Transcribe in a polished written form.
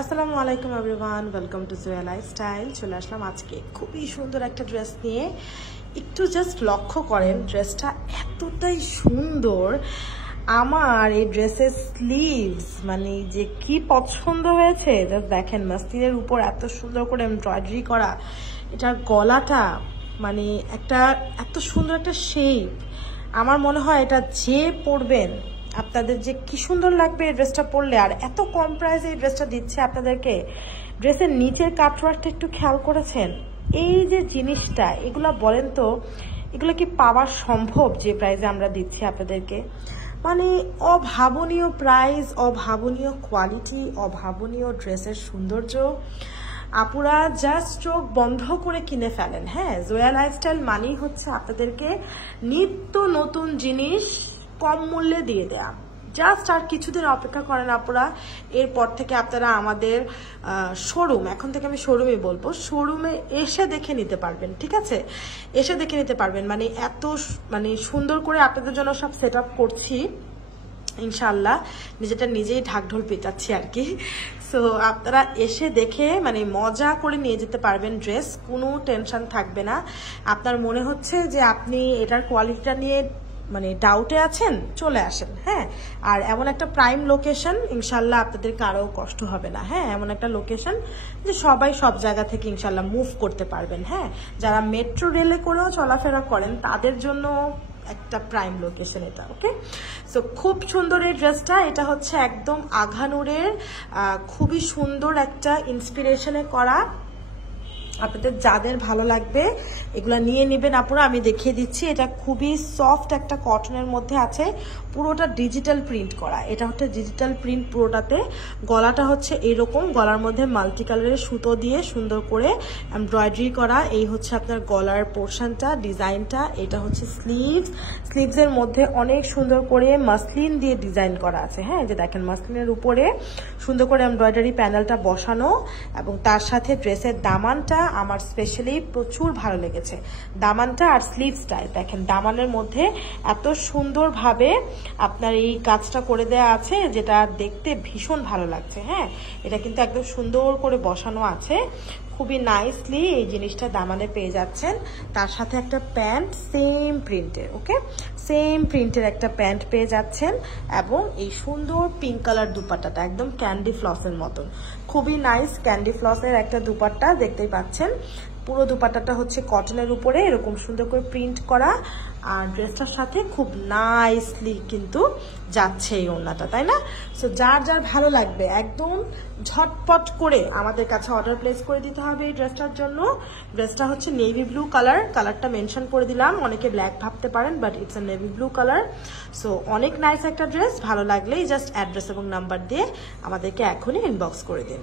আসসালামু আলাইকুম everyone, welcome to জুয়া লাইফস্টাইল। চলে আসলাম আজকে খুবই সুন্দর একটা ড্রেস নিয়ে। একটু জাস্ট লক্ষ্য করেন, ড্রেসটা এতটাই সুন্দর। আমার এই ড্রেসের স্লিভস মানে যে কি পছন্দ হয়েছে, জাস্ট দেখেন মাসলিনের উপর এত সুন্দর করে এমব্রয়ডারি করা। এটার গলাটা মানে একটা এত সুন্দর একটা শেপ। আমার মনে হয় এটা যে পরবেন আপনাদের যে কি সুন্দর লাগবে এই ড্রেসটা পরলে। আর এত কম প্রাইসে এই ড্রেসটা দিচ্ছে আপনাদেরকে। ড্রেসের নিচের কাটওয়ার্কটা একটু খেয়াল করেছেন? এই যে জিনিসটা, এগুলা বলেন তো এগুলো কি পাওয়া সম্ভব যে প্রাইসে আমরা দিচ্ছি আপনাদেরকে? মানে অভাবনীয় প্রাইস, অভাবনীয় কোয়ালিটি, অভাবনীয় ড্রেসের সৌন্দর্য। আপুরা জাস্ট চোখ বন্ধ করে কিনে ফেলেন। হ্যাঁ, জোয়া লাইফস্টাইল মানেই হচ্ছে আপনাদেরকে নিত্য নতুন জিনিস কম মূল্যে দিয়ে দেয়া। জাস্ট আর কিছুদিন অপেক্ষা করেন আপুরা, এরপর থেকে আপনারা আমাদের শোরুম, এখন থেকে আমি শোরুমে বলবো, শোরুমে এসে দেখে নিতে পারবেন। ঠিক আছে, এসে দেখে নিতে পারবেন। মানে এত মানে সুন্দর করে আপনাদের জন্য সব সেট আপ করছি ইনশাল্লাহ, নিজেটা নিজেই ঢাকঢোল পেটাচ্ছি আর কি। সো আপনারা এসে দেখে মানে মজা করে নিয়ে যেতে পারবেন ড্রেস, কোনো টেনশন থাকবে না। আপনার মনে হচ্ছে যে আপনি এটার কোয়ালিটিটা নিয়ে মানে ডাউটে আছেন, চলে আসেন। হ্যাঁ, আর এমন একটা প্রাইম লোকেশন, ইনশাল্লাহ আপনাদের কারো কষ্ট হবে না। হ্যাঁ, এমন একটা লোকেশন যে সবাই সব জায়গা থেকে ইনশাল্লাহ মুভ করতে পারবেন। হ্যাঁ, যারা মেট্রো রেলে করেও চলাফেরা করেন তাদের জন্য একটা প্রাইম লোকেশন এটা। ওকে, সো খুব সুন্দর এই ড্রেসটা। এটা হচ্ছে একদম আঘানুরের খুবই সুন্দর একটা ইন্সপিরেশনে করা। আপনাদের যাদের ভালো লাগবে এগুলা নিয়ে নেবেন আপুরা। আমি দেখিয়ে দিচ্ছি, এটা খুবই সফট একটা কটনের মধ্যে আছে, পুরোটা ডিজিটাল প্রিন্ট করা। এটা হচ্ছে ডিজিটাল প্রিন্ট পুরোটাতে। গলাটা হচ্ছে এরকম, গলার মধ্যে মাল্টি কালারের সুতো দিয়ে সুন্দর করে এমব্রয়ডারি করা। এই হচ্ছে আপনার গলার পোর্শনটা, ডিজাইনটা। এটা হচ্ছে স্লিভসের মধ্যে অনেক সুন্দর করে মাসলিন দিয়ে ডিজাইন করা আছে। হ্যাঁ, যে দেখেন মাসলিনের উপরে সুন্দর করে এমব্রয়ডারি প্যানেলটা বসানো, এবং তার সাথে ড্রেসের দামানটা আমার স্পেশালি প্রচুর ভালো লেগেছে। দামানটা আর স্লিভসটা দেখেন, দামানের মধ্যে এত সুন্দরভাবে আপনার এই কাজটা করে দেয়া আছে, যেটা দেখতে ভীষণ ভালো লাগছে। হ্যাঁ, এটা কিন্তু একদম সুন্দর করে বসানো আছে, খুবই নাইসলি এই জিনিসটা দামানে পেয়ে যাচ্ছেন। তার সাথে একটা প্যান্ট সেম প্রিন্টের, ওকে, সেম প্রিন্টের একটা প্যান্ট পেয়ে যাচ্ছেন, এবং এই সুন্দর পিঙ্ক কালার দুপাট্টাটা একদম ক্যান্ডি ফ্লসের মতন, খুবই নাইস ক্যান্ডি ফ্লসের একটা দুপাট্টা দেখতেই পাচ্ছেন। পুরো দুপাট্টাটা হচ্ছে কটনের উপরে এরকম সুন্দর করে প্রিন্ট করা, আর ড্রেসটার সাথে খুব নাইসলি কিন্তু যাচ্ছে এই ওড়নাটা, তাই না? সো যার যার ভালো লাগবে একদম ঝটপট করে আমাদের কাছে অর্ডার প্লেস করে দিতে হবে এই ড্রেসটার জন্য। ড্রেসটা হচ্ছে নেভি ব্লু কালার, কালারটা মেনশন করে দিলাম, অনেকে ব্ল্যাক ভাবতে পারেন but it's a navy blue colour. So অনেক নাইস একটা ড্রেস, ভালো লাগলেই জাস্ট অ্যাড্রেস এবং নাম্বার দিয়ে আমাদেরকে এখনই ইনবক্স করে দিন।